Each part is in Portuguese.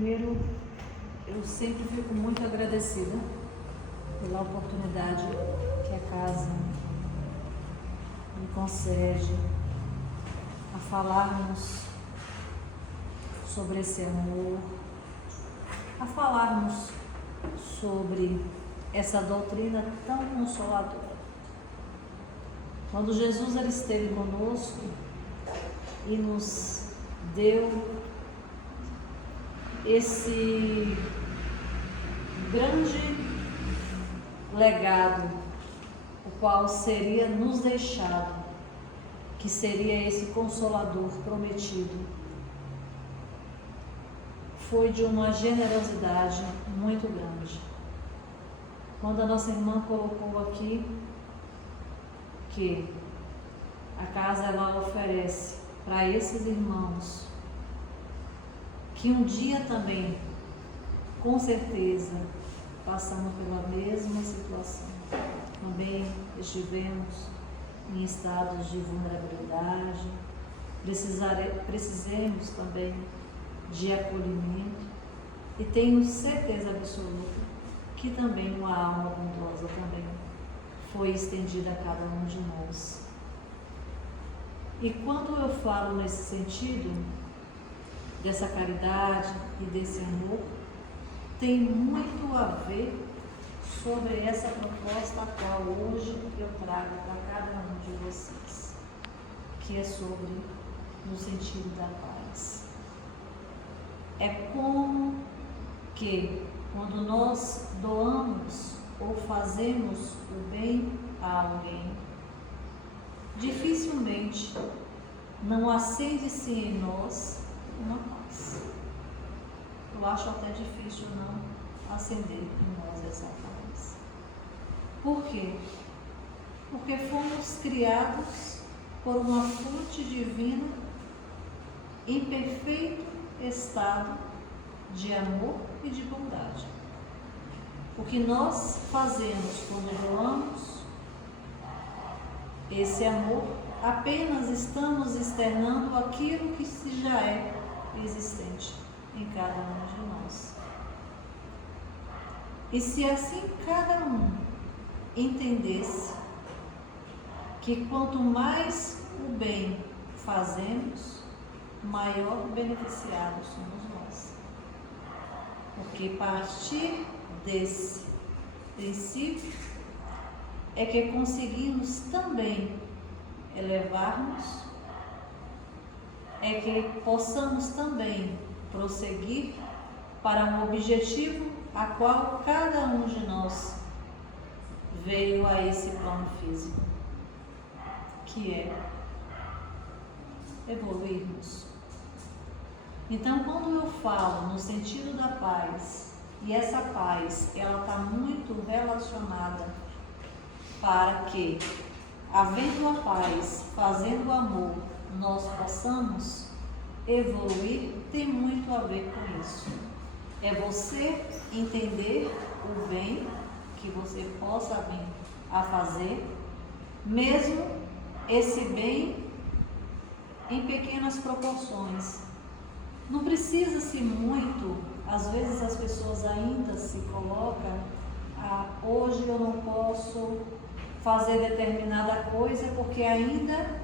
Primeiro, eu sempre fico muito agradecida pela oportunidade que a casa me concede a falarmos sobre esse amor, a falarmos sobre essa doutrina tão consoladora. Quando Jesus ele esteve conosco e nos deu esse grande legado, o qual seria nos deixado, que seria esse Consolador prometido, foi de uma generosidade muito grande. Quando a nossa irmã colocou aqui que a casa ela oferece para esses irmãos que um dia também, com certeza, passamos pela mesma situação. Também estivemos em estados de vulnerabilidade, precisemos também de acolhimento, e tenho certeza absoluta que também uma alma bondosa também foi estendida a cada um de nós. E quando eu falo nesse sentido, dessa caridade e desse amor, tem muito a ver sobre essa proposta a qual hoje eu trago para cada um de vocês, que é sobre no sentido da paz. É como que quando nós doamos ou fazemos o bem a alguém, dificilmente não acende-se em nós uma paz. Eu acho até difícil não acender em nós essa paz. Por quê? Porque fomos criados por uma fonte divina em perfeito estado de amor e de bondade. O que nós fazemos quando doamos esse amor, apenas estamos externando aquilo que já é existente em cada um de nós. E se assim cada um entendesse que quanto mais o bem fazemos, maior beneficiados somos nós. Porque a partir desse princípio é que conseguimos também elevar-nos, é que possamos também prosseguir para um objetivo a qual cada um de nós veio a esse plano físico, que é evoluirmos. Então, quando eu falo no sentido da paz, e essa paz ela está muito relacionada para que, havendo a paz, fazendo o amor, nós possamos evoluir, tem muito a ver com isso. É você entender o bem que você possa vir a fazer, mesmo esse bem em pequenas proporções. Não precisa-se muito, às vezes as pessoas ainda se colocam, hoje eu não posso fazer determinada coisa porque ainda,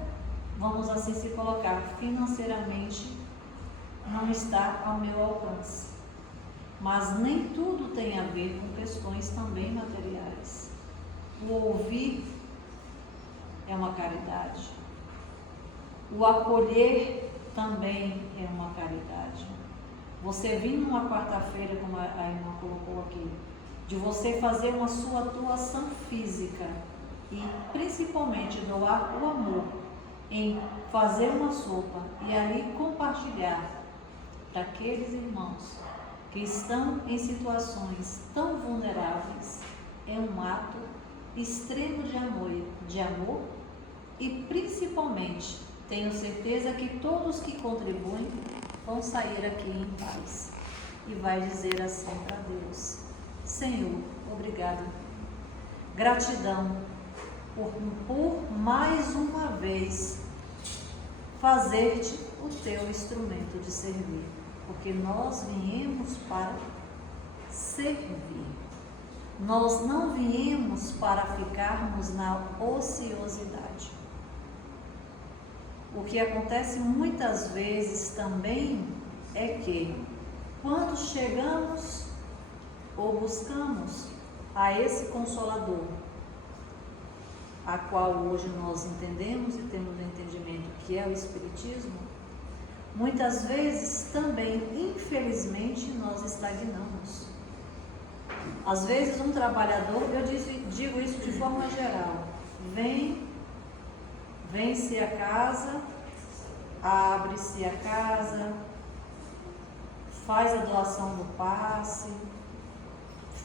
vamos assim se colocar, financeiramente não está ao meu alcance. Mas nem tudo tem a ver com questões também materiais. O ouvir é uma caridade. O acolher também é uma caridade. Você vir numa quarta-feira, como a irmã colocou aqui, de você fazer uma sua atuação física e principalmente doar o amor em fazer uma sopa e ali compartilhar para aqueles irmãos que estão em situações tão vulneráveis, é um ato extremo de amor e principalmente tenho certeza que todos que contribuem vão sair aqui em paz e vai dizer assim para Deus: Senhor, obrigado, gratidão por mais uma vez fazer-te o teu instrumento de servir. porque nós viemos para servir. Nós não viemos para ficarmos na ociosidade. O que acontece muitas vezes também é que, quando chegamos ou buscamos a esse Consolador, a qual hoje nós entendemos e temos o entendimento que é o Espiritismo, muitas vezes também, infelizmente, nós estagnamos. Às vezes um trabalhador, eu digo isso de forma geral, vem-se a casa, abre-se a casa, faz a doação do passe,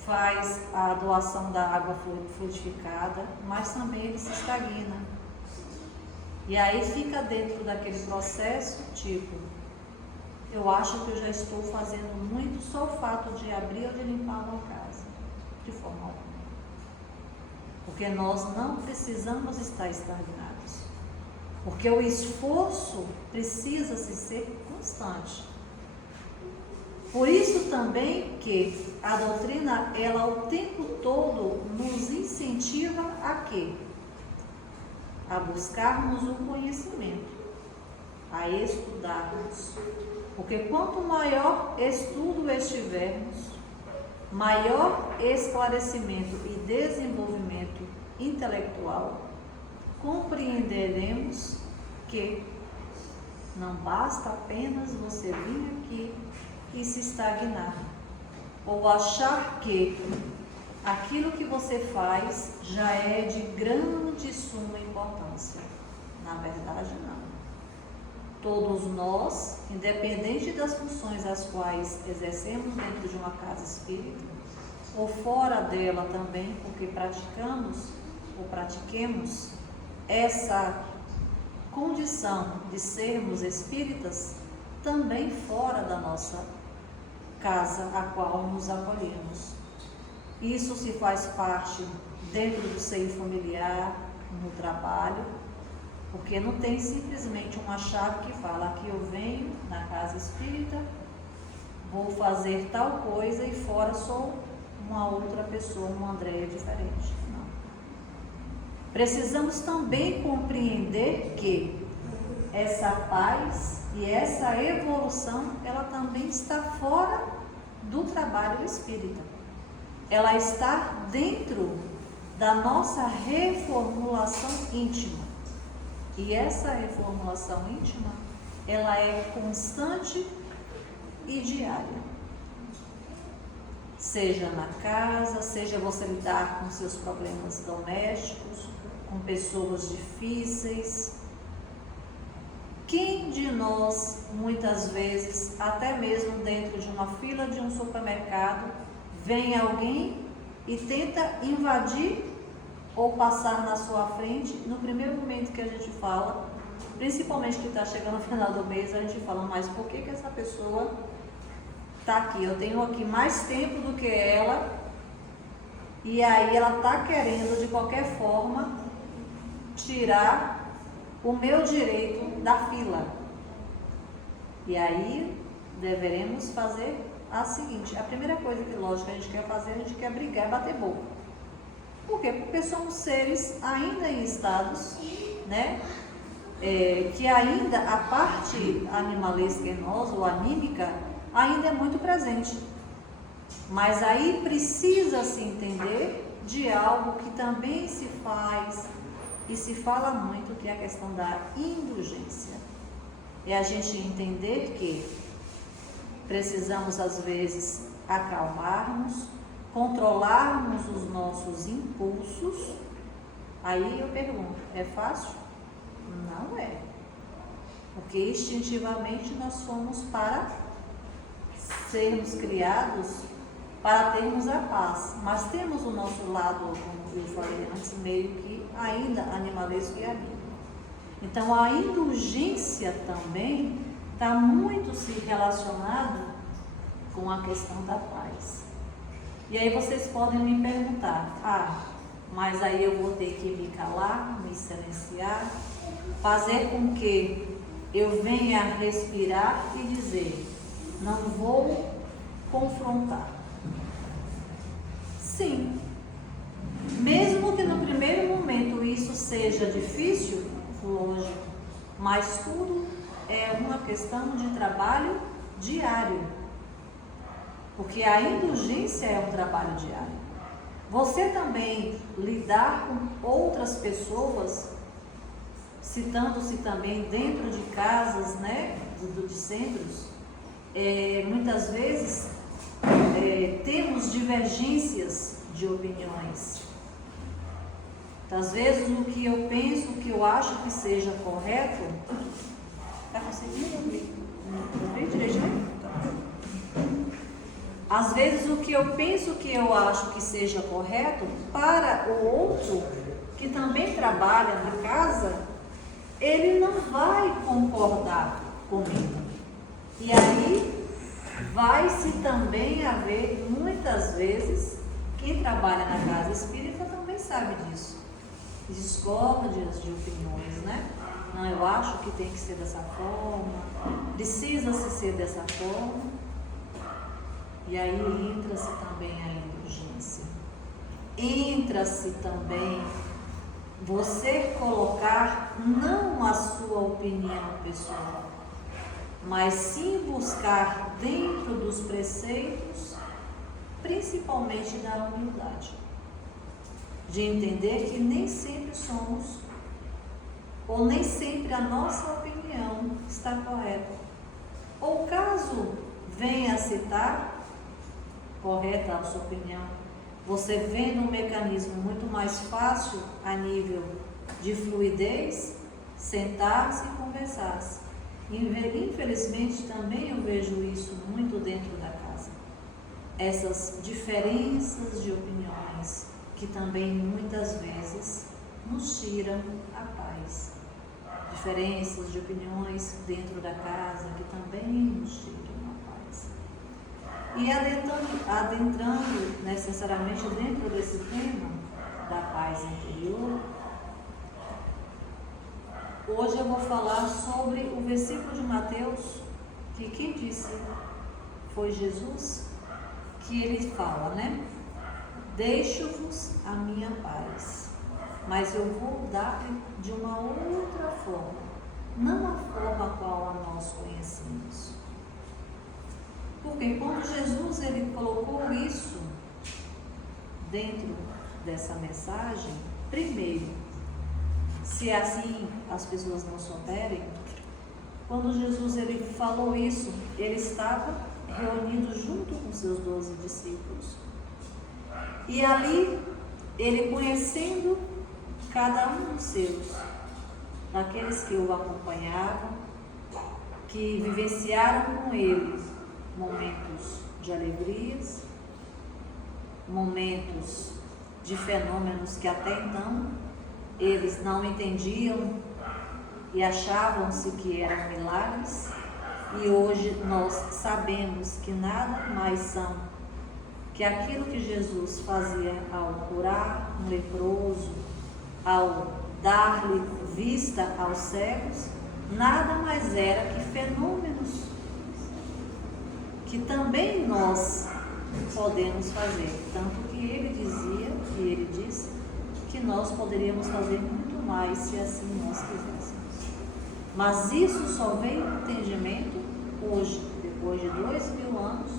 faz a doação da água fluidificada, mas também ele se estagna. E aí fica dentro daquele processo, tipo, eu acho que eu já estou fazendo muito só o fato de abrir ou de limpar uma casa, de forma alguma. Porque nós não precisamos estar estagnados. Porque o esforço precisa ser constante. Por isso também que a doutrina, ela o tempo todo nos incentiva a quê? A buscarmos o conhecimento, a estudarmos. Porque quanto maior estudo estivermos, maior esclarecimento e desenvolvimento intelectual, compreenderemos que não basta apenas você vir aqui e se estagnar, ou achar que aquilo que você faz já é de grande suma importância. Na verdade, não. Todos nós, independente das funções as quais exercemos dentro de uma casa espírita, ou fora dela também, porque praticamos ou pratiquemos essa condição de sermos espíritas, também fora da nossa casa a qual nos acolhemos. Isso se faz parte dentro do seio familiar, no trabalho, porque não tem simplesmente uma chave que fala, aqui eu venho na casa espírita, vou fazer tal coisa e fora sou uma outra pessoa, uma Andréia diferente. Não. Precisamos também compreender que essa paz e essa evolução, ela também está fora do trabalho espírita. Ela está dentro da nossa reformulação íntima. E essa reformulação íntima, ela é constante e diária. Seja na casa, seja você lidar com seus problemas domésticos, com pessoas difíceis. Quem de nós, muitas vezes, até mesmo dentro de uma fila de um supermercado, vem alguém e tenta invadir ou passar na sua frente? No primeiro momento que a gente fala, principalmente que está chegando no final do mês, a gente fala, mas por que essa pessoa está aqui? Eu tenho aqui mais tempo do que ela, e aí ela está querendo, de qualquer forma, tirar o meu direito da fila. E aí deveremos fazer a seguinte, a primeira coisa que, lógico, a gente quer fazer, a gente quer brigar e bater boca. Por quê? Porque somos seres ainda em estados, né, que ainda a parte animalesca em nós, ou anímica, ainda é muito presente. Mas aí precisa se entender de algo que também se faz e se fala muito, que é a questão da indulgência. É a gente entender que precisamos, às vezes, acalmarmos, controlarmos os nossos impulsos. Aí eu pergunto, é fácil? Não é. Porque instintivamente nós fomos para sermos criados para termos a paz. Mas temos o nosso lado, como eu falei antes, meio que ainda animalesco e anímico. Então a indulgência também está muito se relacionado com a questão da paz. E aí vocês podem me perguntar, mas aí eu vou ter que me calar, me silenciar, fazer com que eu venha respirar e dizer, não vou confrontar. Sim, mesmo que no primeiro momento isso seja difícil, lógico, mas tudo é uma questão de trabalho diário, porque a indulgência é um trabalho diário. Você também lidar com outras pessoas, citando-se também dentro de casas, né, de centros, muitas vezes temos divergências de opiniões. Às vezes o que eu penso, o que eu acho que seja correto, está conseguindo ouvir? Ouvi direitinho? Às vezes o que eu penso, que eu acho que seja correto, para o outro que também trabalha na casa, ele não vai concordar comigo. E aí vai-se também haver, muitas vezes, quem trabalha na casa espírita também sabe disso. Discórdias de opiniões, né? Não, eu acho que tem que ser dessa forma, precisa-se ser dessa forma. E aí entra-se também a indulgência. Entra-se também você colocar não a sua opinião pessoal, mas sim buscar dentro dos preceitos, principalmente da humildade, de entender que nem sempre somos, ou nem sempre a nossa opinião está correta. Ou caso venha a citar correta a sua opinião, você vendo um mecanismo muito mais fácil a nível de fluidez, sentar-se e conversar-se. Infelizmente também eu vejo isso muito dentro da casa. Essas diferenças de opiniões que também muitas vezes nos tiram a paz. Diferenças de opiniões dentro da casa que também nos tiram a paz. E adentrando necessariamente dentro desse tema da paz interior, hoje eu vou falar sobre o versículo de Mateus, que quem disse foi Jesus, que ele fala, né? Deixo-vos a minha paz, mas eu vou dar de uma outra forma, não a forma a qual a nós conhecemos. Porque quando Jesus ele colocou isso dentro dessa mensagem, primeiro, se assim as pessoas não souberem, quando Jesus ele falou isso, ele estava reunido junto com seus 12 discípulos. E ali, ele conhecendo cada um dos seus, daqueles que o acompanhavam, que vivenciaram com ele momentos de alegrias, momentos de fenômenos que até então eles não entendiam e achavam-se que eram milagres, e hoje nós sabemos que nada mais são que aquilo que Jesus fazia ao curar um leproso, ao dar-lhe vista aos cegos, nada mais era que fenômenos que também nós podemos fazer, tanto que ele dizia, que ele disse, que nós poderíamos fazer muito mais se assim nós quiséssemos. Mas isso só veio no entendimento hoje, depois de 2000 anos,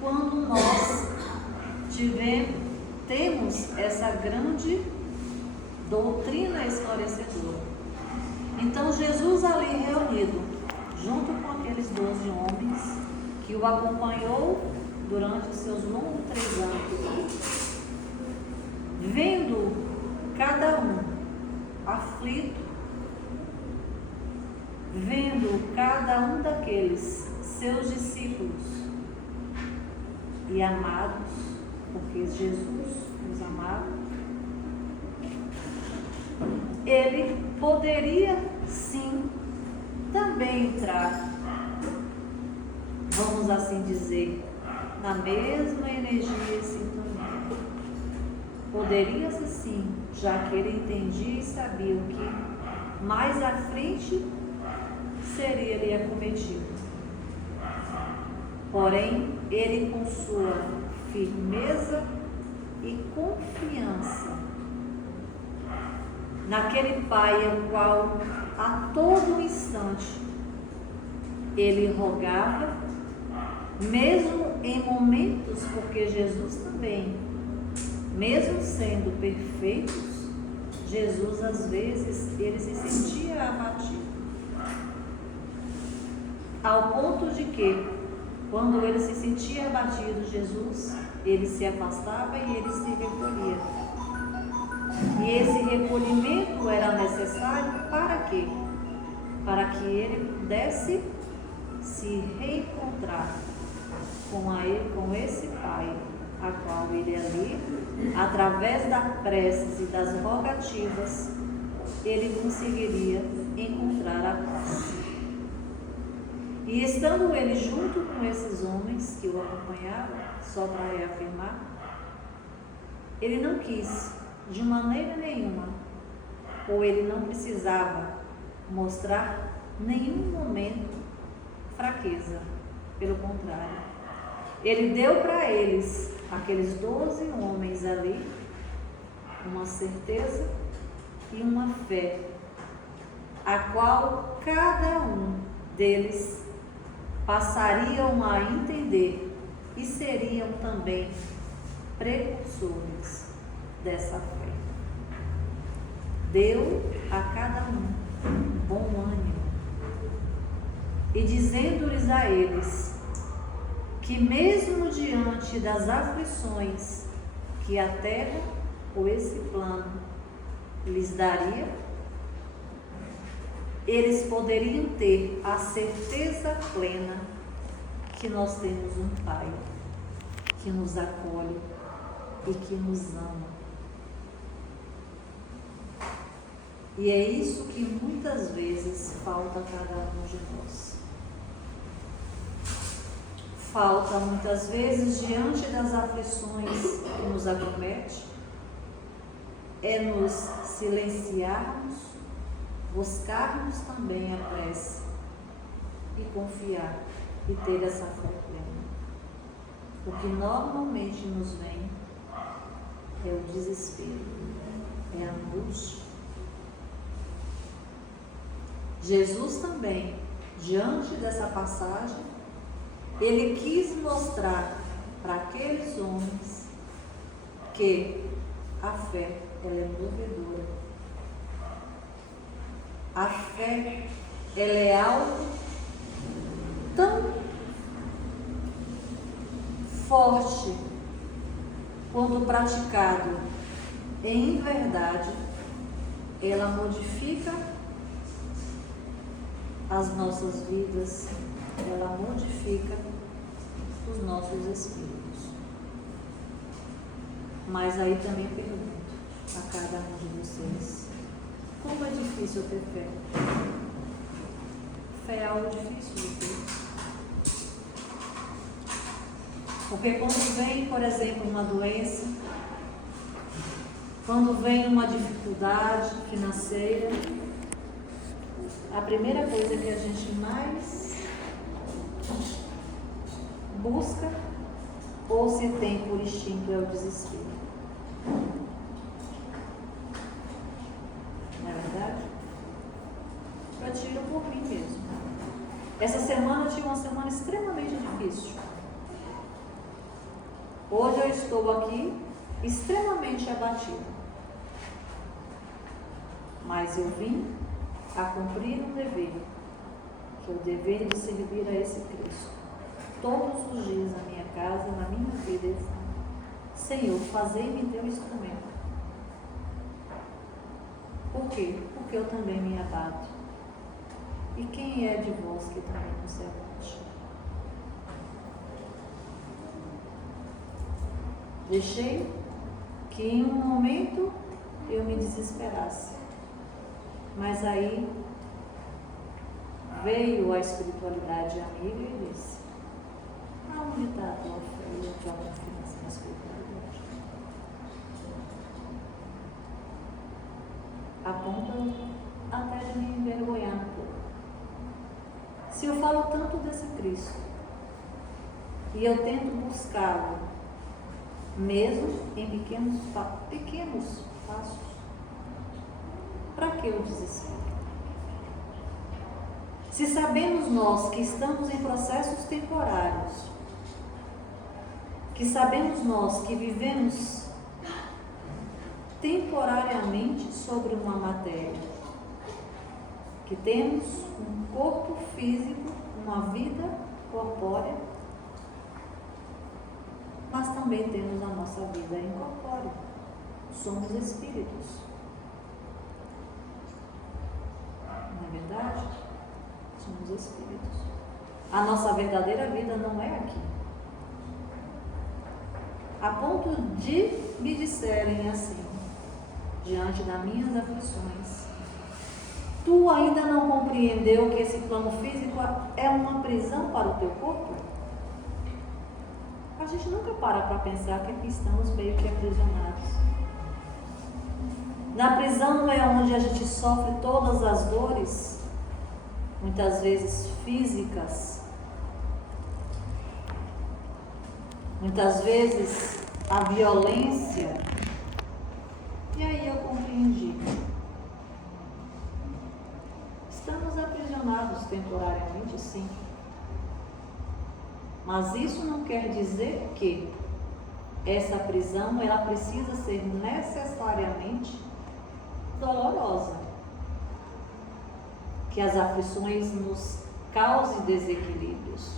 quando nós temos essa grande doutrina esclarecedora. Então Jesus ali reunido, junto com aqueles 12 homens que o acompanhou durante os seus longos 3 anos, vendo cada um aflito, vendo cada um daqueles seus discípulos e amados, porque Jesus os amava, ele poderia sim também entrar, vamos assim dizer, na mesma energia e sintonia. Poderia-se sim, já que ele entendia e sabia o que mais à frente seria lhe acometido. Porém, ele com sua firmeza e confiança naquele Pai ao qual a todo instante ele rogava, mesmo em momentos, porque Jesus também, mesmo sendo perfeitos, Jesus às vezes ele se sentia abatido, ao ponto de que quando ele se sentia abatido, Jesus, ele se afastava e ele se recolhia. E esse recolhimento era necessário para quê? Para que ele pudesse se reencontrar com esse Pai, a qual ele ali, através das preces e das rogativas, ele conseguiria encontrar a paz. E estando ele junto com esses homens que o acompanhavam, só para reafirmar, ele não quis, de maneira nenhuma, ou ele não precisava mostrar nenhum momento fraqueza. Pelo contrário, ele deu para eles, aqueles 12 homens ali, uma certeza e uma fé, a qual cada um deles passariam a entender e seriam também precursores dessa fé. Deu a cada um bom ânimo e dizendo-lhes a eles que mesmo diante das aflições que a terra ou esse plano lhes daria, eles poderiam ter a certeza plena que nós temos um Pai que nos acolhe e que nos ama. E é isso que muitas vezes falta a cada um de nós. Falta muitas vezes, diante das aflições que nos acometem, é nos silenciarmos, buscarmos também a prece e confiar e ter essa fé plena. O que normalmente nos vem é o desespero, é a angústia. Jesus também, diante dessa passagem, ele quis mostrar para aqueles homens que a fé, ela é movedora. A fé, ela é algo tão forte quando praticado em verdade, ela modifica as nossas vidas, ela modifica os nossos espíritos. Mas aí também pergunto a cada um de vocês, como é difícil ter fé? Fé é algo difícil de ter. Porque quando vem, por exemplo, uma doença, quando vem uma dificuldade financeira, a primeira coisa que a gente mais busca ou se tem por instinto é o desespero. Não é verdade? Eu tiro por mim mesmo. Essa semana eu tive uma semana extremamente difícil. Hoje eu estou aqui extremamente abatida. Mas eu vim a cumprir um dever, que é o dever de servir a esse Cristo. Todos os dias na minha casa, na minha vida, eu falo: Senhor, fazei-me teu instrumento. Por quê? Porque eu também me abato. E quem é de vós que também não se abate? Deixei que em um momento eu me desesperasse. Mas aí veio a espiritualidade amiga e disse: aonde está a tua fé e a tua confiança na espiritualidade? A ponto até de me envergonhar um pouco. Se eu falo tanto desse Cristo, E eu tento buscá-lo, mesmo em pequenos passos. Para que o desespero? Se sabemos nós que estamos em processos temporários, que sabemos nós que vivemos temporariamente sobre uma matéria, que temos um corpo físico, uma vida corpórea, mas também temos a nossa vida incorpórea. Somos espíritos. Não é verdade? Somos espíritos. A nossa verdadeira vida não é aqui. A ponto de me disserem assim, diante das minhas aflições: tu ainda não compreendeu que esse plano físico é uma prisão para o teu corpo? A gente nunca para pensar que aqui estamos meio que aprisionados. Na prisão não é onde a gente sofre todas as dores, muitas vezes físicas, muitas vezes a violência. E aí eu compreendi. Estamos aprisionados temporariamente, sim. Mas isso não quer dizer que essa prisão ela precisa ser necessariamente dolorosa. Que as aflições nos causem desequilíbrios.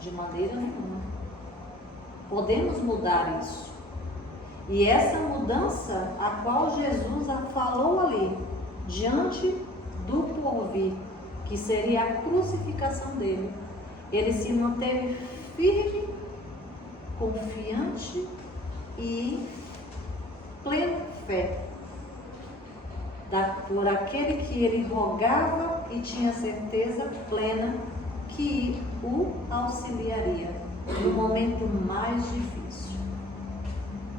De maneira nenhuma. Podemos mudar isso. E essa mudança, a qual Jesus falou ali, diante do porvir, que seria a crucificação dele, ele se manteve firme, confiante e plena fé por aquele que ele rogava e tinha certeza plena que o auxiliaria no momento mais difícil.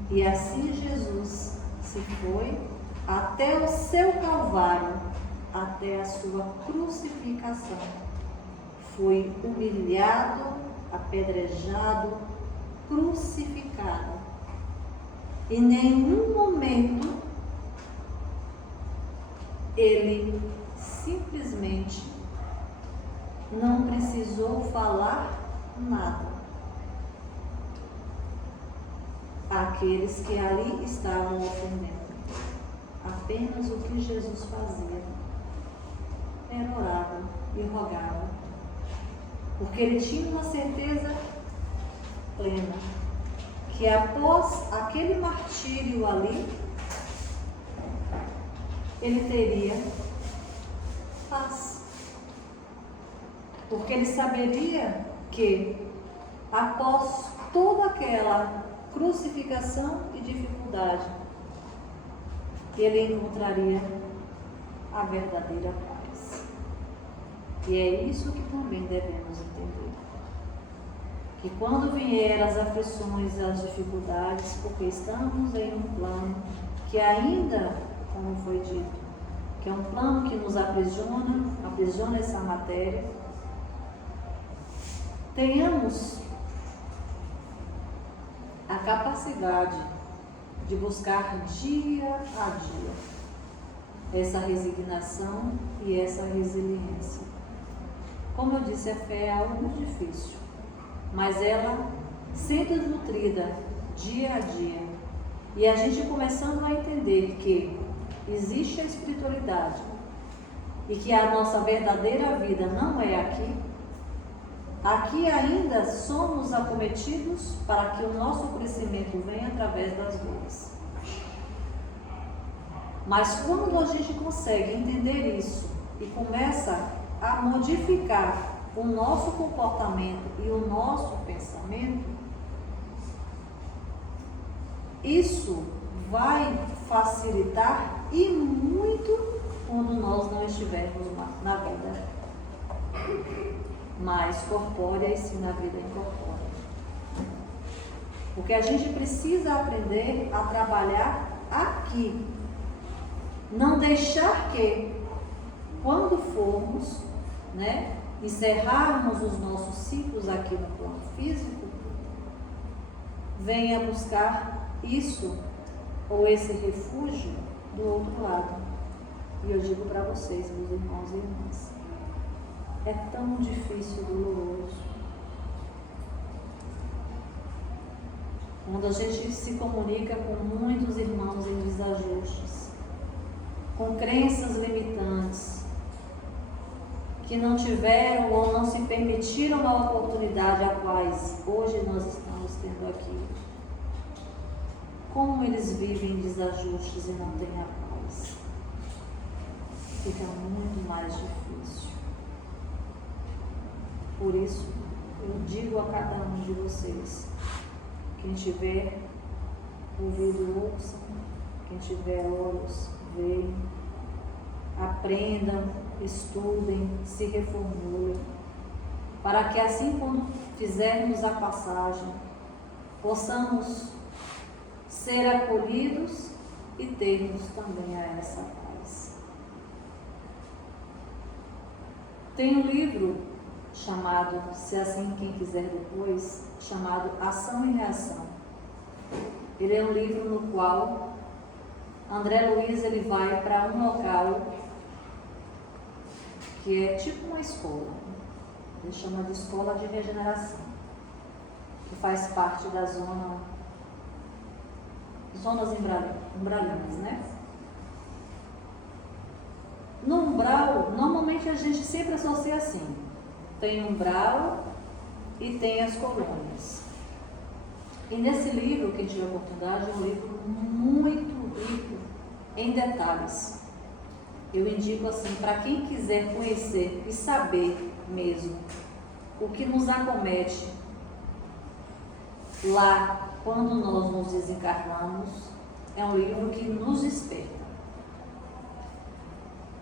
E assim Jesus se foi até o seu Calvário, até a sua crucificação. Foi humilhado, apedrejado, crucificado. Em nenhum momento ele simplesmente não precisou falar nada àqueles que ali estavam ofendendo. Apenas o que Jesus fazia era orava e rogava, porque ele tinha uma certeza plena que após aquele martírio ali, ele teria paz, porque ele saberia que após toda aquela crucificação e dificuldade, ele encontraria a verdadeira paz. E é isso que também devemos entender. Que quando vier as aflições, as dificuldades, porque estamos em um plano que ainda, como foi dito, que é um plano que nos aprisiona essa matéria, tenhamos a capacidade de buscar dia a dia essa resignação e essa resiliência. Como eu disse, a fé é algo muito difícil, mas ela sendo nutrida dia a dia, e a gente começando a entender que existe a espiritualidade e que a nossa verdadeira vida não é aqui. Aqui ainda somos acometidos para que o nosso crescimento venha através das dores. Mas quando a gente consegue entender isso e começa a modificar o nosso comportamento e o nosso pensamento, isso vai facilitar e muito quando nós não estivermos na vida mais corpórea e sim na vida incorpórea. Porque a gente precisa aprender a trabalhar aqui. Não deixar que, quando formos, encerrarmos os nossos ciclos aqui no plano físico, venha buscar isso ou esse refúgio do outro lado. E eu digo para vocês, meus irmãos e irmãs, é tão difícil e doloroso. Quando a gente se comunica com muitos irmãos em desajustes, com crenças limitantes, que não tiveram ou não se permitiram a oportunidade a quais hoje nós estamos tendo aqui. Como eles vivem desajustes e não têm a paz? Fica muito mais difícil. Por isso, eu digo a cada um de vocês, quem tiver ouvido, ouçam, quem tiver olhos, vejam, aprendam, estudem, se reformulem, para que assim quando fizermos a passagem, possamos ser acolhidos e termos também a essa paz. Tem um livro chamado, se assim quem quiser depois, chamado Ação e Reação. Ele é um livro no qual André Luiz ele vai para um local que é tipo uma escola, ele chama de Escola de Regeneração, que faz parte da zonas umbralinas, né? No umbral, normalmente a gente sempre associa assim, tem umbral e tem as colônias. E nesse livro, quem tiver oportunidade, é um livro muito rico em detalhes. Eu indico assim, para quem quiser conhecer e saber mesmo o que nos acomete lá quando nós nos desencarnamos, é um livro que nos desperta.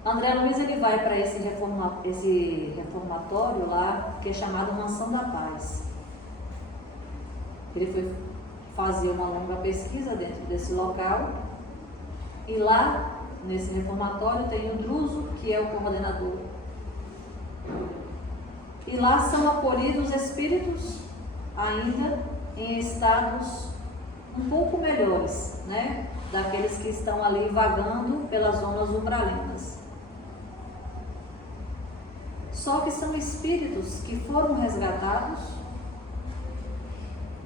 André Luiz ele vai para esse reformatório lá, que é chamado Mansão da Paz. Ele foi fazer uma longa pesquisa dentro desse local e lá nesse reformatório tem o Druso, que é o coordenador. E lá são acolhidos espíritos ainda em estados um pouco melhores, né? Daqueles que estão ali vagando pelas zonas umbralinas. Só que são espíritos que foram resgatados,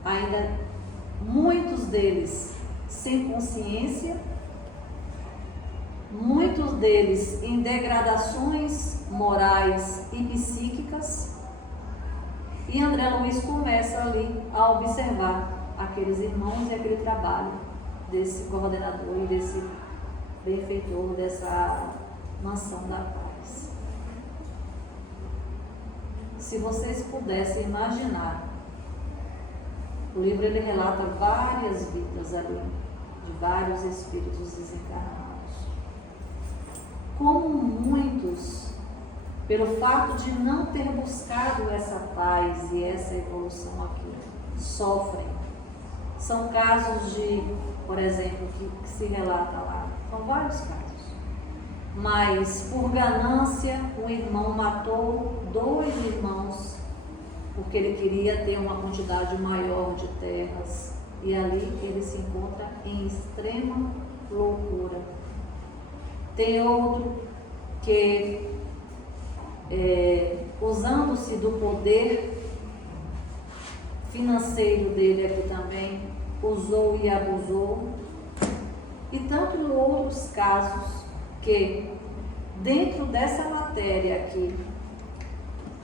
ainda muitos deles sem consciência, muitos deles em degradações morais e psíquicas, e André Luiz começa ali a observar aqueles irmãos e aquele trabalho desse coordenador e desse benfeitor dessa mansão da paz. Se vocês pudessem imaginar, o livro ele relata várias vidas ali, de vários espíritos desencarnados. Como muitos, pelo fato de não ter buscado essa paz e essa evolução aqui, sofrem. São casos de, por exemplo, que se relata lá, são vários casos. Mas por ganância, um irmão matou 2 irmãos, porque ele queria ter uma quantidade maior de terras, e ali ele se encontra em extrema loucura. Tem outro que, usando-se do poder financeiro dele aqui também, usou e abusou, e tantos outros casos que, dentro dessa matéria aqui,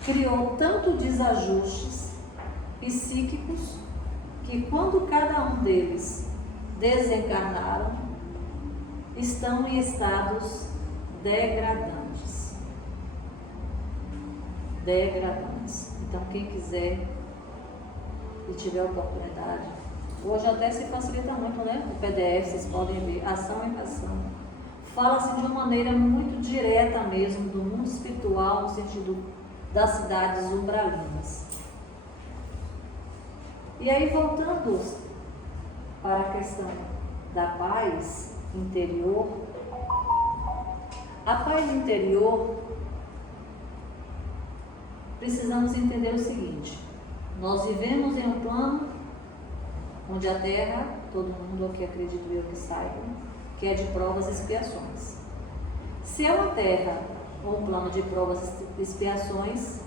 criou tanto desajustes psíquicos que quando cada um deles desencarnaram, estão em estados degradantes. Então quem quiser e tiver oportunidade, hoje até se facilita muito, né? O PDF, vocês podem ver, Ação e Reação. Fala-se de uma maneira muito direta mesmo do mundo espiritual, no sentido das cidades umbralinas. E aí, voltando para a questão da paz interior, a paz interior precisamos entender o seguinte: nós vivemos em um plano onde a Terra, todo mundo aqui acredito eu que saiba, que é de provas e expiações. Se é uma Terra ou um plano de provas e expiações,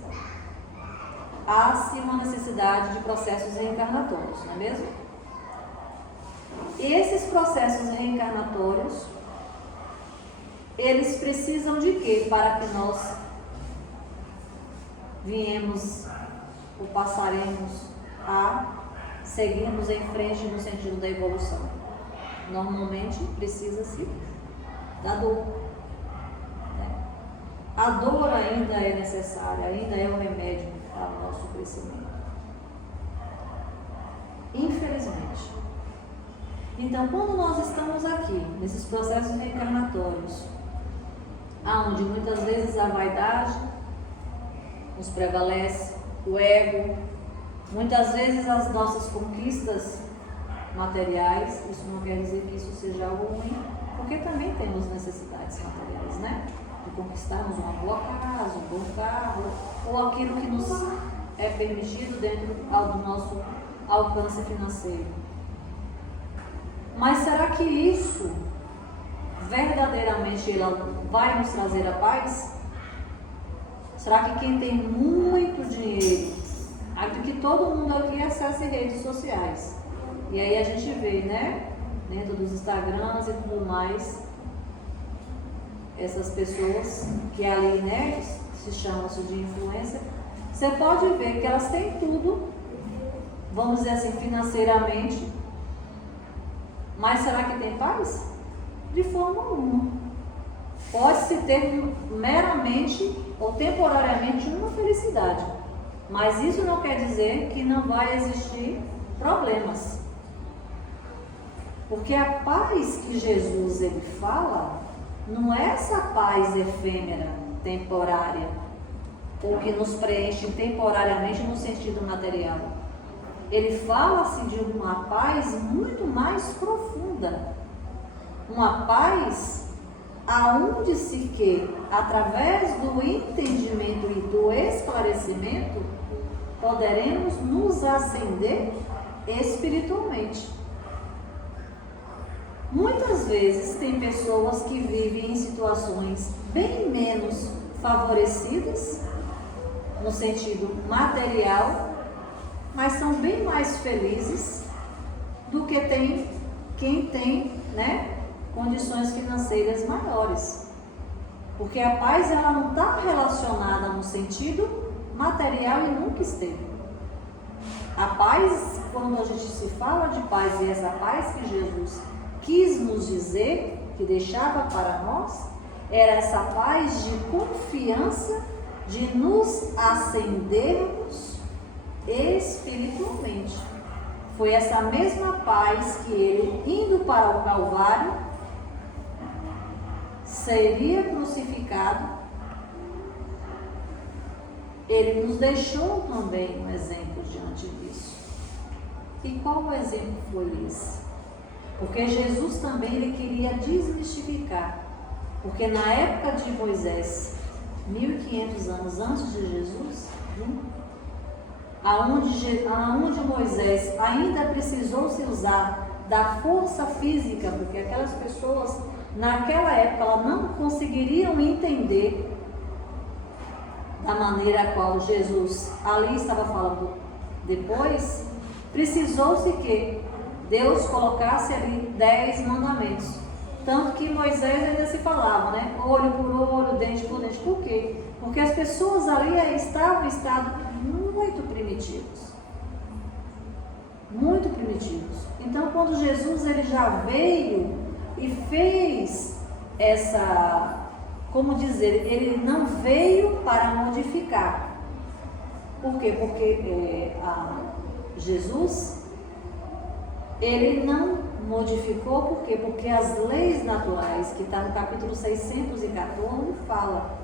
há-se uma necessidade de processos reencarnatórios, não é mesmo? Esses processos reencarnatórios, eles precisam de quê para que nós viemos ou passaremos a seguirmos em frente no sentido da evolução? Normalmente precisa-se da dor. A dor ainda é necessária, ainda é um remédio para o nosso crescimento. Infelizmente. Então, quando nós estamos aqui, nesses processos reencarnatórios, aonde muitas vezes a vaidade nos prevalece, o ego, muitas vezes as nossas conquistas materiais, isso não quer dizer que isso seja algo ruim, porque também temos necessidades materiais, né? De conquistarmos uma boa casa, um bom carro, ou aquilo que nos é permitido dentro do nosso alcance financeiro. Mas será que isso verdadeiramente vai nos trazer a paz? Será que quem tem muito dinheiro, acredito que todo mundo aqui acessa redes sociais, e aí a gente vê, né, dentro dos Instagrams e tudo mais, essas pessoas que ali, né, se chamam-se de influencer, você pode ver que elas têm tudo, vamos dizer assim, financeiramente, mas será que tem paz? De forma alguma. Pode-se ter meramente ou temporariamente uma felicidade, mas isso não quer dizer que não vai existir problemas. Porque a paz que Jesus ele fala não é essa paz efêmera, temporária, ou que nos preenche temporariamente no sentido material. Ele fala-se de uma paz muito mais profunda, uma paz aonde se que, através do entendimento e do esclarecimento, poderemos nos ascender espiritualmente. Muitas vezes tem pessoas que vivem em situações bem menos favorecidas, no sentido material, mas são bem mais felizes do que quem tem, né, condições financeiras maiores. Porque a paz ela não está relacionada no sentido material e nunca esteve. A paz, quando a gente se fala de paz, e essa paz que Jesus quis nos dizer, que deixava para nós, era essa paz de confiança, de nos ascendermos espiritualmente. Foi essa mesma paz que ele, indo para o Calvário, seria crucificado. Ele nos deixou também um exemplo diante disso. E qual o exemplo foi esse? Porque Jesus também ele queria desmistificar. Porque na época de Moisés, 1500 anos antes de Jesus, aonde Moisés ainda precisou se usar da força física, porque aquelas pessoas naquela época elas não conseguiriam entender da maneira a qual Jesus ali estava falando depois, precisou-se que Deus colocasse ali 10 mandamentos. Tanto que Moisés ainda se falava, né? Olho por olho, dente por dente. Por quê? Porque as pessoas ali estavam em estado muito primitivos. Muito primitivos. Então, quando Jesus ele já veio e fez essa, como dizer, ele não veio para modificar. Por quê? Porque Jesus, ele não modificou, por quê? Porque as leis naturais, que está no capítulo 614, fala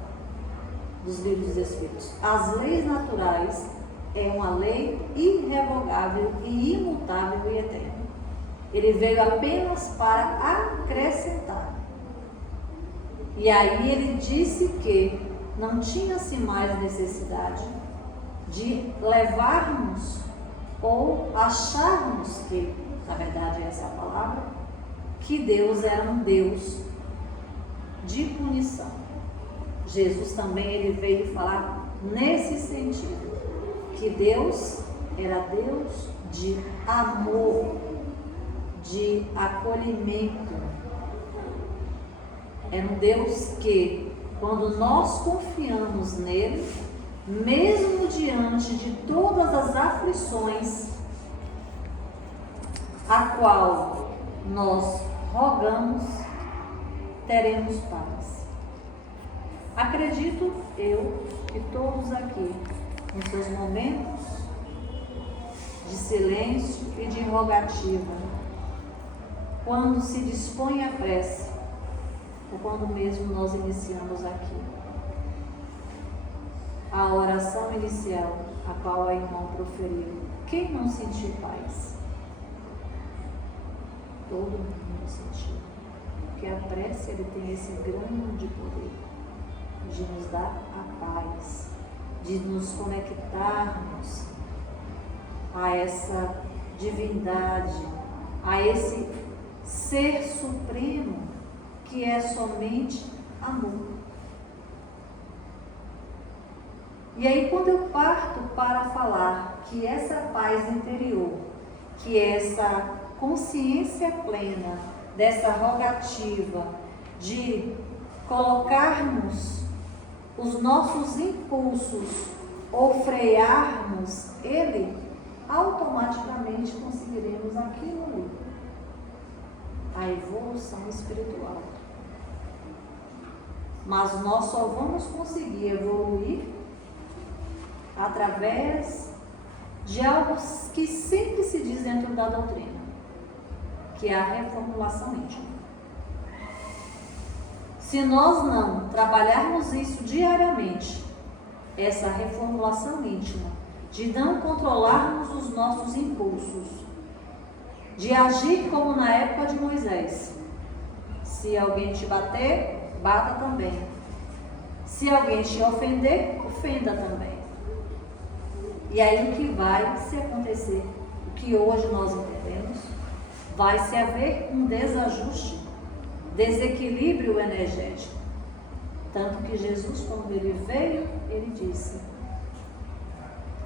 dos livros dos Espíritos. As leis naturais é uma lei irrevogável e imutável e eterna. Ele veio apenas para acrescentar. E aí ele disse que não tinha-se mais necessidade de levarmos ou acharmos que, na verdade essa é a palavra, que Deus era um Deus de punição. Jesus também ele veio falar nesse sentido, que Deus era Deus de amor, de acolhimento. É um Deus que, quando nós confiamos nele, mesmo diante de todas as aflições a qual nós rogamos, teremos paz. Acredito eu que todos aqui, nos seus momentos de silêncio e de rogativa, quando se dispõe à prece, ou quando mesmo nós iniciamos aqui a oração inicial, a qual a irmã proferiu, quem não sentiu paz? Todo mundo sentiu, porque a prece ele tem esse grande poder de nos dar a paz, de nos conectarmos a essa divindade, a esse ser supremo que é somente amor. E aí quando eu parto para falar que essa paz interior, que essa consciência plena dessa rogativa de colocarmos os nossos impulsos ou frearmos ele, automaticamente conseguiremos aquilo ali, a evolução espiritual. Mas nós só vamos conseguir evoluir através de algo que sempre se diz dentro da doutrina, que é a reformulação íntima. Se nós não trabalharmos isso diariamente, essa reformulação íntima, de não controlarmos os nossos impulsos, de agir como na época de Moisés. Se alguém te bater, bata também. Se alguém te ofender, ofenda também. E aí o que vai se acontecer, o que hoje nós entendemos, vai se haver um desajuste, desequilíbrio energético. Tanto que Jesus, quando ele veio, ele disse: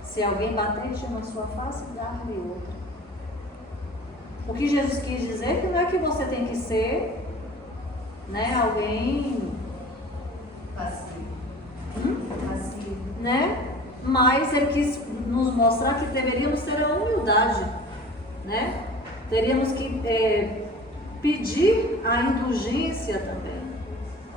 se alguém bater-te na sua face, dá-lhe outra. O que Jesus quis dizer que não é que você tem que ser, alguém passivo, Mas ele quis nos mostrar que deveríamos ter a humildade, Teríamos que pedir a indulgência também.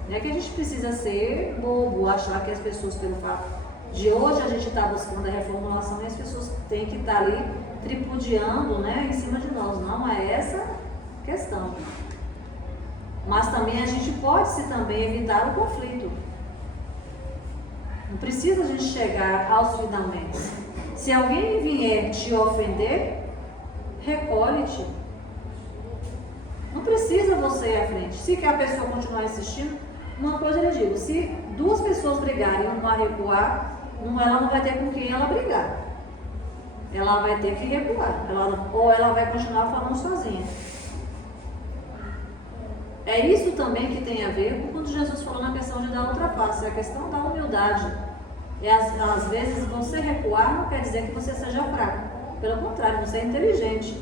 Não é que a gente precisa ser bobo, achar que as pessoas, pelo fato de hoje a gente está buscando a reformulação e as pessoas têm que estar ali tripudiando, em cima de nós. Não é essa questão. Mas também a gente pode também evitar o conflito. Não precisa a gente chegar aos finalmente. Se alguém vier te ofender, recolhe-te. Não precisa você ir à frente. Se quer a pessoa continuar insistindo, uma coisa eu digo: se duas pessoas brigarem e uma vai recuar, ela não vai ter com quem ela brigar. Ela vai ter que recuar. Ou ela vai continuar falando sozinha. É isso também que tem a ver com quando Jesus falou na questão de dar outra face, a questão da humildade. E às vezes você recuar não quer dizer que você seja fraco. Pelo contrário, você é inteligente.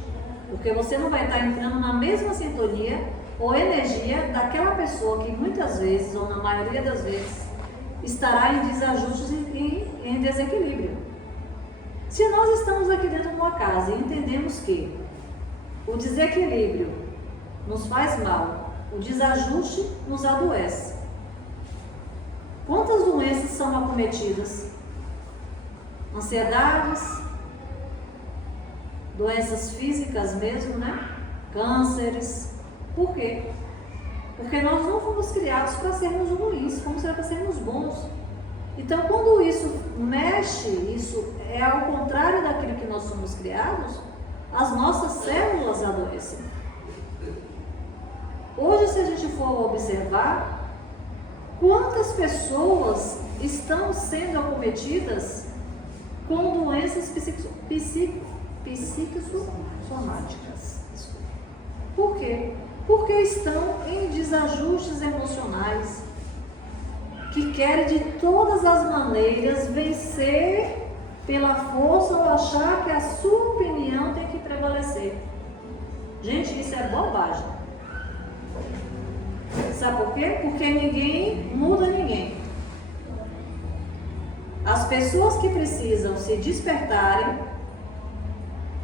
Porque você não vai estar entrando na mesma sintonia ou energia daquela pessoa que muitas vezes, ou na maioria das vezes, estará em desajustes e em desequilíbrio. Se nós estamos aqui dentro de uma casa e entendemos que o desequilíbrio nos faz mal, o desajuste nos adoece. Quantas doenças são acometidas? Ansiedades, doenças físicas mesmo, Cânceres. Por quê? Porque nós não fomos criados para sermos ruins, fomos criados para sermos bons. Então, quando isso mexe, isso é ao contrário daquilo que nós somos criados, as nossas células adoecem. Hoje, se a gente for observar, quantas pessoas estão sendo acometidas com doenças psicossomáticas. Por quê? Porque estão em desajustes emocionais, que querem de todas as maneiras vencer pela força ou achar que a sua opinião tem que prevalecer. Gente, isso é bobagem. Sabe por quê? Porque ninguém muda ninguém. As pessoas que precisam se despertarem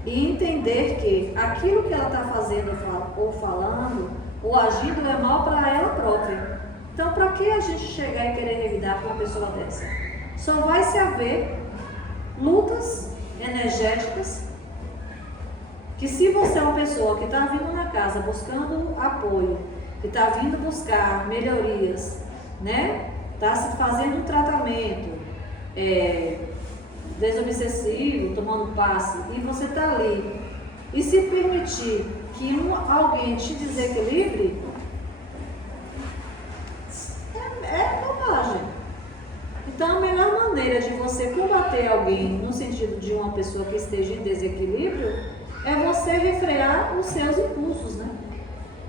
e entender que aquilo que ela está fazendo ou falando ou agindo é mal para ela própria. Então, para que a gente chegar e querer revidar para uma pessoa dessa? Só vai se haver lutas energéticas que, se você é uma pessoa que está vindo na casa buscando apoio, que está vindo buscar melhorias, né? Está se fazendo um tratamento desobsessivo, tomando passe, e você está ali e se permitir que alguém te desequilibre, é bobagem. Então, a melhor maneira de você combater alguém no sentido de uma pessoa que esteja em desequilíbrio é você refrear os seus impulsos, né?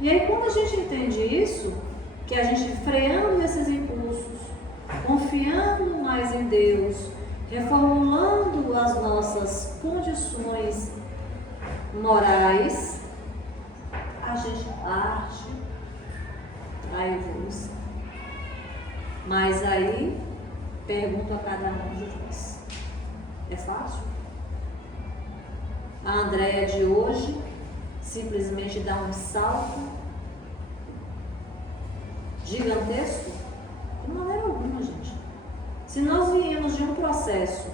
E aí, quando a gente entende isso, que a gente freando esses impulsos, confiando mais em Deus, reformulando as nossas condições morais, a gente parte a evolução. Mas aí, pergunto a cada um de nós: é fácil? A Andréia de hoje simplesmente dá um salto gigantesco? De maneira alguma, gente. Se nós viemos de um processo,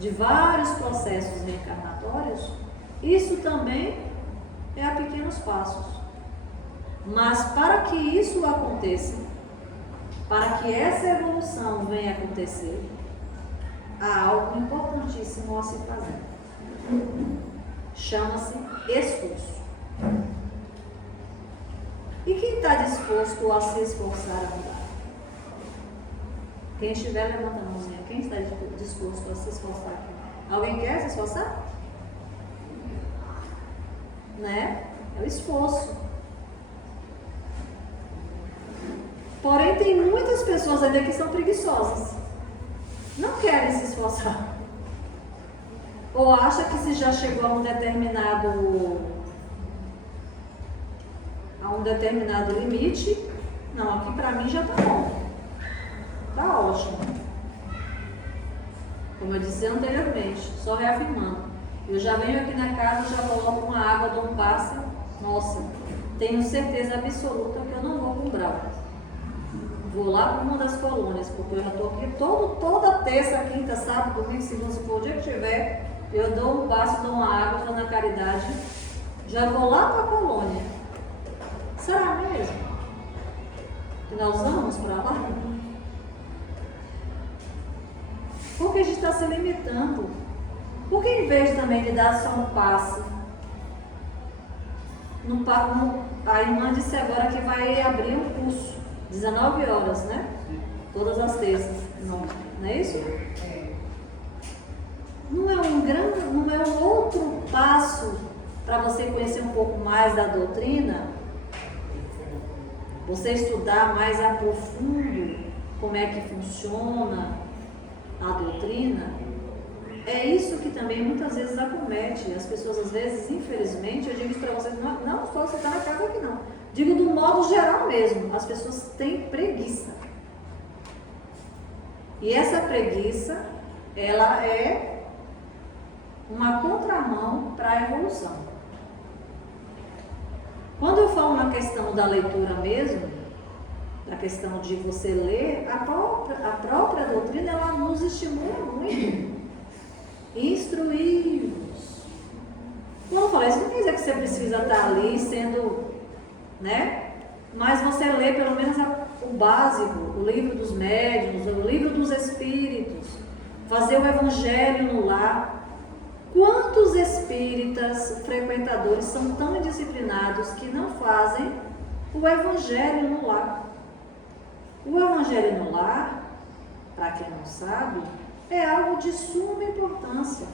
de vários processos reencarnatórios, isso também é a pequenos passos. Mas para que isso aconteça, para que essa evolução venha a acontecer, há algo importantíssimo a se fazer. Chama-se esforço. E quem está disposto a se esforçar a mudar? Quem estiver, levanta a mãozinha. Quem está disposto a se esforçar aqui? Alguém quer se esforçar? Né? É o esforço. Porém, tem muitas pessoas ainda que são preguiçosas. Não querem se esforçar. Ou acha que se já chegou a um determinado limite, não, aqui para mim já está bom. Está ótimo. Como eu disse anteriormente, só reafirmando. Eu já venho aqui na casa, já coloco uma água, dou um passe. Nossa, tenho certeza absoluta que eu não vou com brau. Vou lá para uma das colônias, porque eu já estou aqui toda terça, quinta, sábado, domingo, segunda, se for o dia que tiver, eu dou um passo, dou uma água, estou na caridade, já vou lá para a colônia. Será mesmo que nós vamos para lá? Porque a gente está se limitando. Porque em vez também de dar só um passe, a irmã disse agora que vai abrir um curso, 19 horas, né? Todas as terças. Não é isso? Não é um outro passo para você conhecer um pouco mais da doutrina? Você estudar mais a profundo como é que funciona a doutrina? É isso que também muitas vezes acomete. As pessoas, às vezes, infelizmente, eu digo isso para vocês, não só você está na casa aqui não. Digo do modo geral mesmo, as pessoas têm preguiça. E essa preguiça, ela é uma contramão para a evolução. Quando eu falo na questão da leitura mesmo, na questão de você ler, a própria doutrina, ela nos estimula muito. Instruí-vos. Quando eu falo isso, não quer dizer que você precisa estar ali sendo, né? Mas você lê pelo menos o básico, o livro dos médiuns, o livro dos espíritos, fazer o evangelho no lar. Quantos espíritas frequentadores são tão indisciplinados que não fazem o evangelho no lar? O evangelho no lar, para quem não sabe, é algo de suma importância,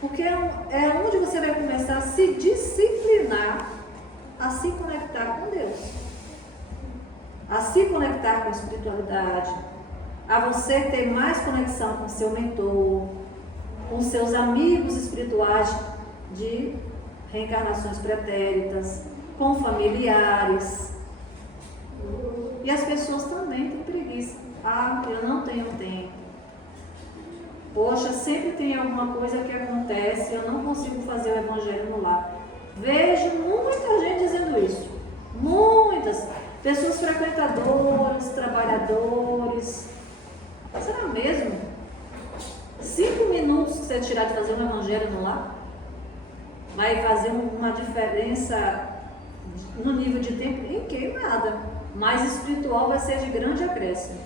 porque é onde você vai começar a se disciplinar, a se conectar com Deus, a se conectar com a espiritualidade, a você ter mais conexão com seu mentor, com seus amigos espirituais de reencarnações pretéritas, com familiares. E as pessoas também têm preguiça. Ah, eu não tenho tempo. Poxa, sempre tem alguma coisa que acontece, eu não consigo fazer o evangelho no lar. Vejo muita gente dizendo isso. Muitas pessoas frequentadoras, trabalhadores. Será mesmo? 5 minutos que você tirar de fazer um evangelho no lar vai fazer uma diferença no nível de tempo? Em que? Nada. Mas espiritual vai ser de grande acréscimo.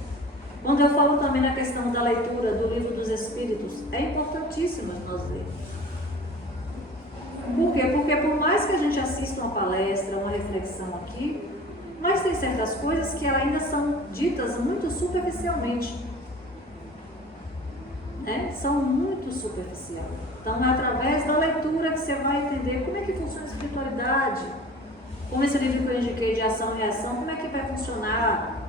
Quando eu falo também na questão da leitura do Livro dos Espíritos, é importantíssimo nós lermos. Por quê? Porque por mais que a gente assista uma palestra, uma reflexão aqui, mas tem certas coisas que ainda são ditas muito superficialmente. São muito superficiais. Então é através da leitura que você vai entender como é que funciona a espiritualidade, como esse livro que eu indiquei de ação e reação, como é que vai funcionar,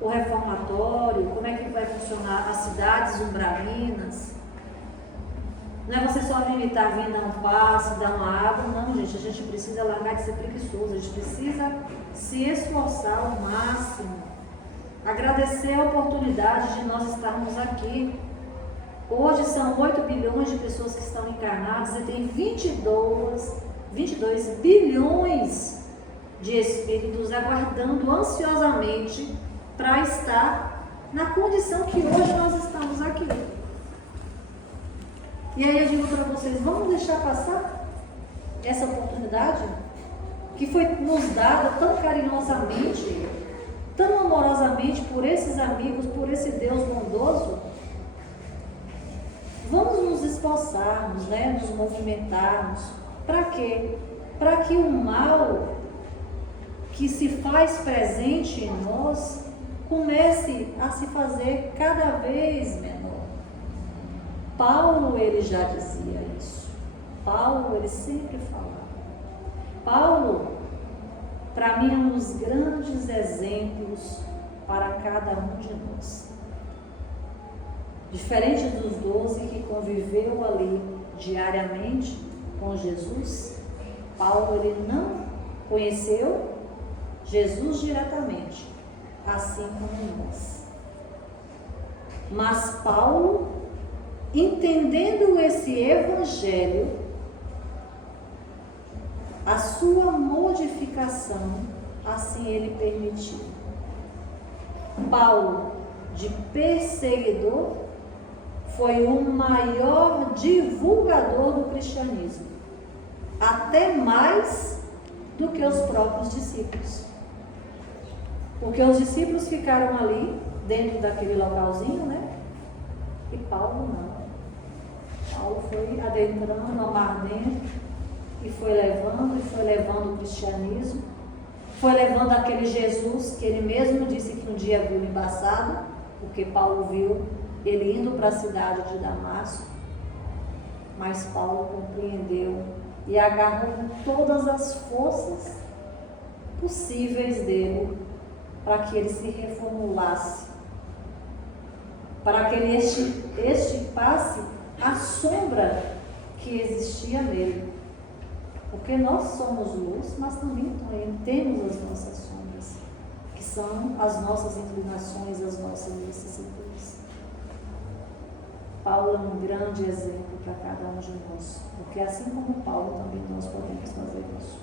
o reformatório, como é que vai funcionar as cidades umbralinas. Não é você só limitar, vir dar um passe, dar uma água. Não, gente, a gente precisa largar de ser preguiçoso, a gente precisa se esforçar ao máximo, agradecer a oportunidade de nós estarmos aqui. Hoje são 8 bilhões de pessoas que estão encarnadas e tem 22 bilhões de espíritos aguardando ansiosamente para estar na condição que hoje nós estamos aqui. E aí eu digo para vocês, vamos deixar passar essa oportunidade que foi nos dada tão carinhosamente, tão amorosamente por esses amigos, por esse Deus bondoso? Vamos nos esforçarmos, nos movimentarmos. Para quê? Para que o mal que se faz presente em nós comece a se fazer cada vez menor. Paulo, ele já dizia isso. Paulo, ele sempre falava. Paulo, para mim, é um dos grandes exemplos para cada um de nós. Diferente dos 12 que conviveu ali diariamente com Jesus, Paulo, ele não conheceu Jesus diretamente, assim como nós. Mas Paulo, entendendo esse evangelho, a sua modificação, assim ele permitiu. Paulo, de perseguidor, foi o maior divulgador do cristianismo, até mais do que os próprios discípulos. Porque os discípulos ficaram ali, dentro daquele localzinho, e Paulo não. Paulo foi adentrando ao mar dentro e foi levando o cristianismo, foi levando aquele Jesus que ele mesmo disse que um dia viu embaçado, porque Paulo viu ele indo para a cidade de Damasco, mas Paulo compreendeu e agarrou todas as forças possíveis dele para que ele se reformulasse, para que ele extirpasse a sombra que existia nele. Porque nós somos luz, mas também temos as nossas sombras, que são as nossas inclinações, as nossas vicissitudes. Paulo é um grande exemplo para cada um de nós, porque assim como Paulo, também nós podemos fazer isso.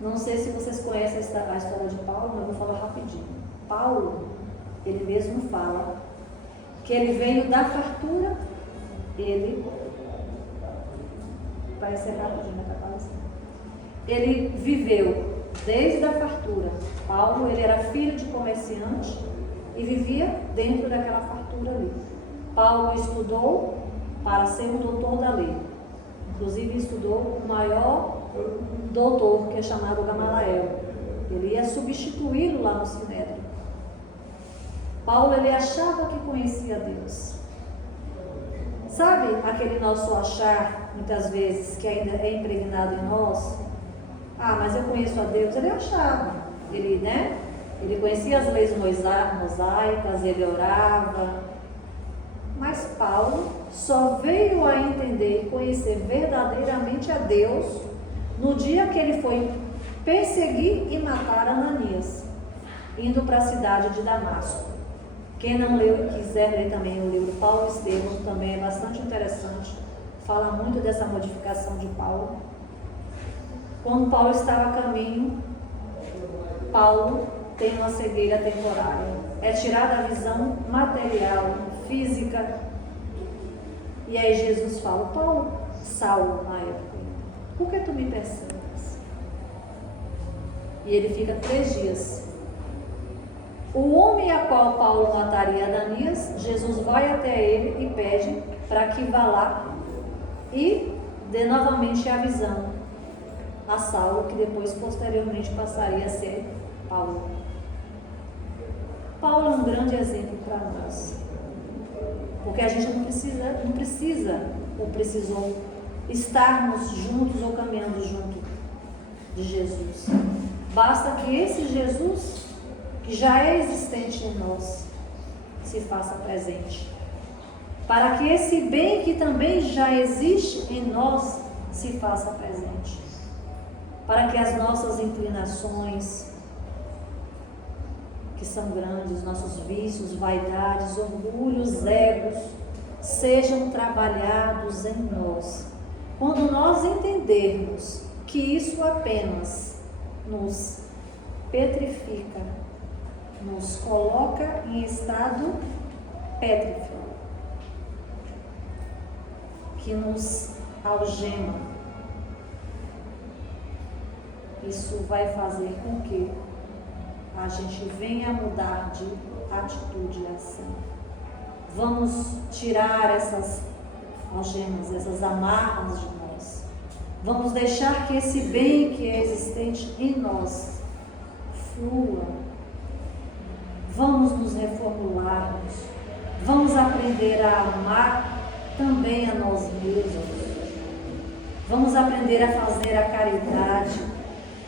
Não sei se vocês conhecem a história de Paulo, mas eu vou falar rapidinho. Paulo, ele mesmo fala que ele veio da fartura, vai ser rapidinho, está aparecendo. Ele viveu desde a fartura. Paulo, ele era filho de comerciante e vivia dentro daquela fartura ali. Paulo estudou para ser um doutor da lei. Inclusive estudou o maior doutor, que é chamado Gamaliel. Ele ia substituí-lo lá no Sinédrio. Paulo, ele achava que conhecia Deus. Sabe aquele nosso achar, muitas vezes, que ainda é impregnado em nós? Ah, mas eu conheço a Deus. Ele achava. Ele conhecia as leis mosaicas, ele orava. Mas Paulo só veio a entender e conhecer verdadeiramente a Deus no dia que ele foi perseguir e matar Ananias, indo para a cidade de Damasco. Quem não leu e quiser ler também o livro Paulo e Estevão, também é bastante interessante, fala muito dessa modificação de Paulo. Quando Paulo estava a caminho, Paulo tem uma cegueira temporária, é tirada a visão material, física, e aí Jesus fala: Paulo, Saulo, na época, por que tu me persegues? E ele fica 3 dias. O homem a qual Paulo mataria Ananias, Jesus vai até ele e pede para que vá lá e dê novamente a visão a Saulo, que depois posteriormente passaria a ser Paulo. Paulo é um grande exemplo para nós, porque a gente não precisa ou precisou estarmos juntos ou caminhando junto de Jesus. Basta que esse Jesus, que já é existente em nós, se faça presente, para que esse bem que também já existe em nós se faça presente, para que as nossas inclinações, que são grandes, nossos vícios, vaidades, orgulhos, egos, sejam trabalhados em nós. Quando nós entendermos que isso apenas nos petrifica, nos coloca em estado pétrico, que nos algema, isso vai fazer com que a gente venha a mudar de atitude e ação. Vamos tirar essas algemas, essas amarras de nós. Vamos deixar que esse bem que é existente em nós flua. Vamos nos reformularmos. Vamos aprender a amar também a nós mesmos. Vamos aprender a fazer a caridade,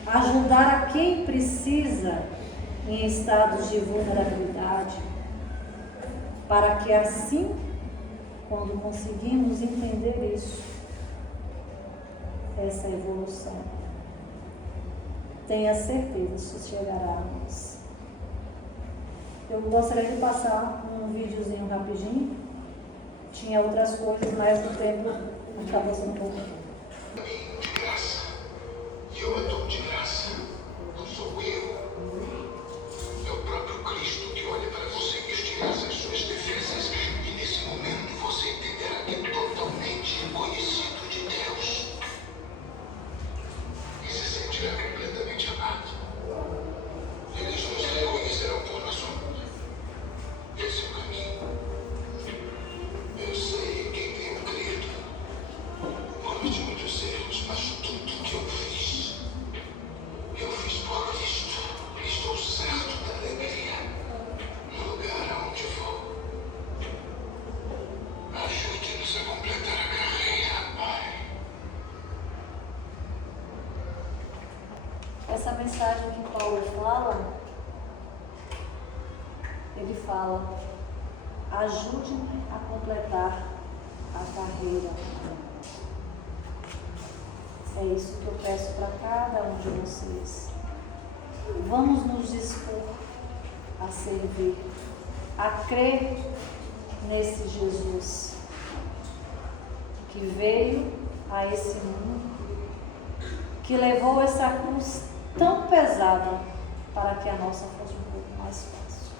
ajudar a quem precisa em estados de vulnerabilidade, para que assim, quando conseguimos entender isso, essa evolução, tenha certeza, isso chegará a nós. Eu gostaria de passar um videozinho rapidinho, tinha outras coisas, mas o tempo acabou sendo um pouco. De graça, e eu ando de graça, não sou eu. É o próprio Cristo que olha para você e estilhaça as suas defesas, e nesse momento você entenderá que é totalmente reconhecido de Deus e se sentirá completamente amado. Eles nos reconhecerão por nosso amor. Esse é o caminho. Eu sei quem tenho crido, cometi muitos erros, mas tudo que eu fiz por Cristo. Estou certo da alegria no lugar aonde vou. Ajude-nos a completar a carreira, Pai. Essa mensagem que Paulo fala, ele fala: ajude-me a completar a carreira. É isso que eu peço para cada um de vocês. Vamos nos dispor a servir, a crer nesse Jesus que veio a esse mundo, que levou essa cruz tão pesada para que a nossa fosse um pouco mais fácil.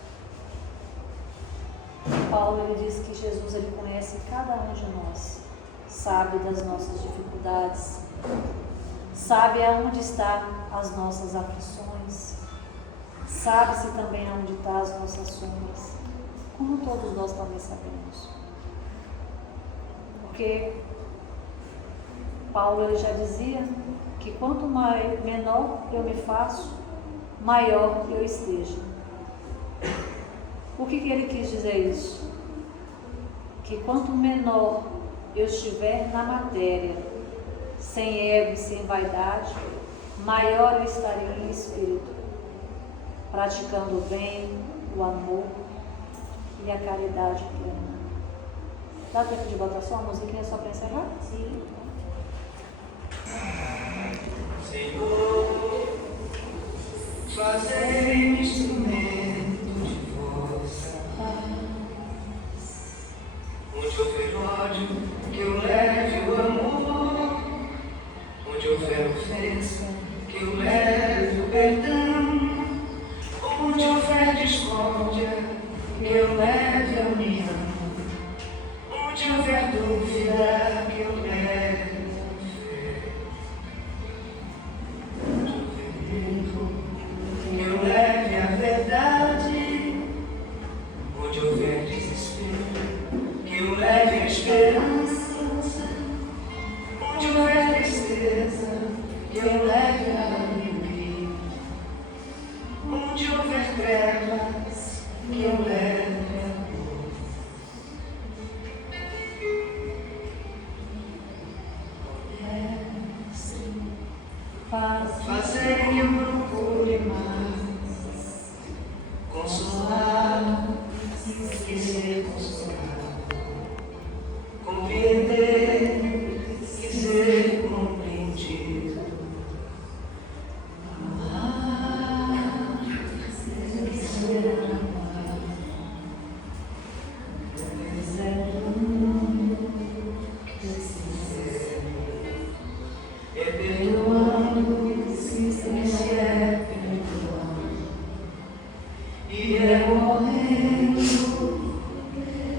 Paulo, ele diz que Jesus, ele conhece cada um de nós, sabe das nossas dificuldades, sabe aonde estão as nossas aflições, sabe-se também aonde estão as nossas sombras, como todos nós também sabemos. Porque Paulo, ele já dizia que quanto menor eu me faço, maior eu esteja. O que ele quis dizer isso? Que quanto menor eu estiver na matéria, sem ego e sem vaidade, maior eu estarei em espírito, praticando o bem, o amor e a caridade plena. Dá tempo de botar só uma musiquinha só para encerrar? Sim. Senhor, fazei instrumento de vossa paz. Onde houver ódio, que eu leve o amor. Onde houver ofensa, que eu leve o perdão. Onde houver discórdia, que eu leve a união. Onde houver dúvida, que eu leve a fé. Onde houver erro, que eu leve a verdade. Onde houver desespero, que eu leve a esperança. Onde houver tristeza, que eu leve a alegria. Onde houver trevas, que eu leve a luz. Fazei eu procure mais consolar e ser consolado, compreender e ser compreendido, amar e ser amado, dizer o mundo que se é perdoando se é perdoando, e é morrendo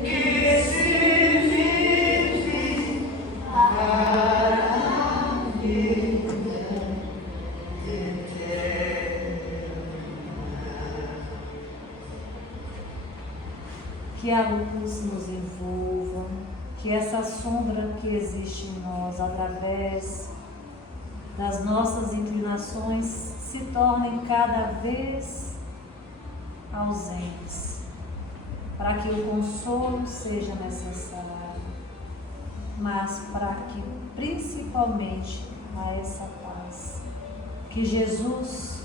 que se vive para a vida eterna. Que a luz nos envolva, que essa sombra que existe em nós, através das nossas inclinações, se tornem cada vez ausentes, para que o consolo seja necessário, mas para que principalmente a essa paz que Jesus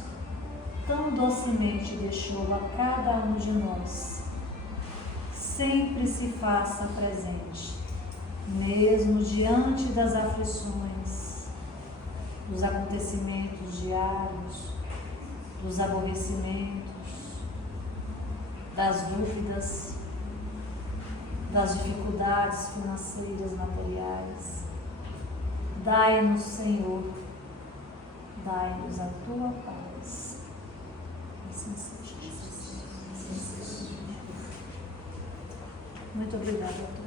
tão docemente deixou a cada um de nós, sempre se faça presente, mesmo diante das aflições, dos acontecimentos diários, dos aborrecimentos, das dúvidas, das dificuldades financeiras, materiais. Dai-nos, Senhor, dai-nos a tua paz. Assim seja. Muito obrigada a todos.